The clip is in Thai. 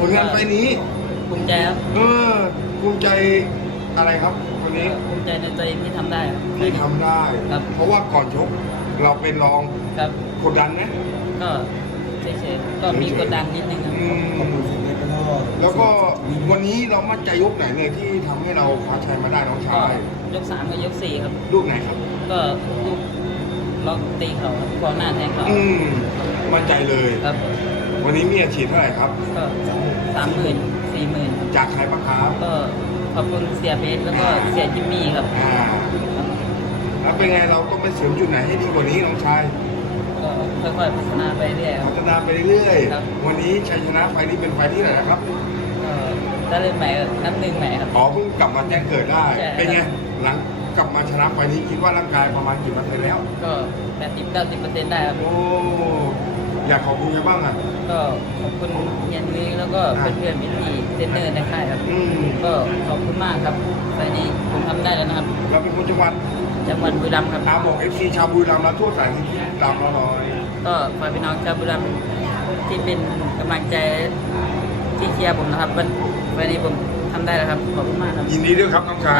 ผลงานไฟล์นี้ภูมิใจครับเออภูมิใจอะไรครับวันนี้ภูมิใจในตัวเองที่ทำได้ครับ ที่ทำได้ ครับ เพราะว่าก่อนชกเราเป็นรองครับกดดันไหมก็เฉยๆก็มีกดดันนิดนึงครับ อืมแล้วก็วันนี้เรามั่นใจยกไหนเลยที่ทำให้เราคว้าชัยมาได้น้องก็ชาย ยกสามกับยกสี่ครับ ลูกไหนครับ ก็ลูก ล็อกตีเขาครับพอหน้าแทงเขาอืมมั่นใจเลย ครับวันนี้มีอาชีพเท่าไหร่ครับ ก็สามหมื่นสี่หมื่นจากใครบ้างครับก็ขอบคุณเสียเบสแล้วก็เสียจิมมี่ครับอ่าแล้วเป็นไงเราต้องไปเสริมจุดไหนให้ดีกว่านี้น้องชายก็ค่อยๆพัฒนาไปเรื่อยคพัรับ ฒนาไปเรื่อยครับ ๆวันนี้ชัยชนะไฟล์นี้เป็นไฟล์ที่ไหนนะครับก็ถ้าเล่นใหม่ก็นับหนึ่งใหม่ครับ อ๋อเพิ่งกลับมาแจ้งเกิดได้ใช่ เป็นไงหลัง กลับมาชนะไฟล์นี้คิดว่าร่างกายประมาณกี่เปอร์เซ็นต์แล้ว ก็แปดสิบเก้าสิบเปอร์เซ็นต์ได้ครับ โอ้อยากขอบคุณใครบ้างอะ ก็ขอบคุณเฮียนุ้ยแล้วก็เพื่อนๆพี่ๆเทรนเนอร์ในค่ายครับ อืม ก็ขอบคุณมากครับไฟล์นี้ผมทำได้แล้วนะครับ เราเป็นคนจังหวัดจังหวัดบุรีรัมย์ครับอาบอกเอฟซีชาวบุรีรัมย์และทั่วสายที่รามเราหน่อยก็ฝากพี่น้องชาวบุรีรัมย์ที่เป็นกำลังใจที่เชียร์ผมนะครับวันวันนี้ผมทำได้แล้วครับ ขอบคุณมากครับ ยินดีด้วยครับน้องชาย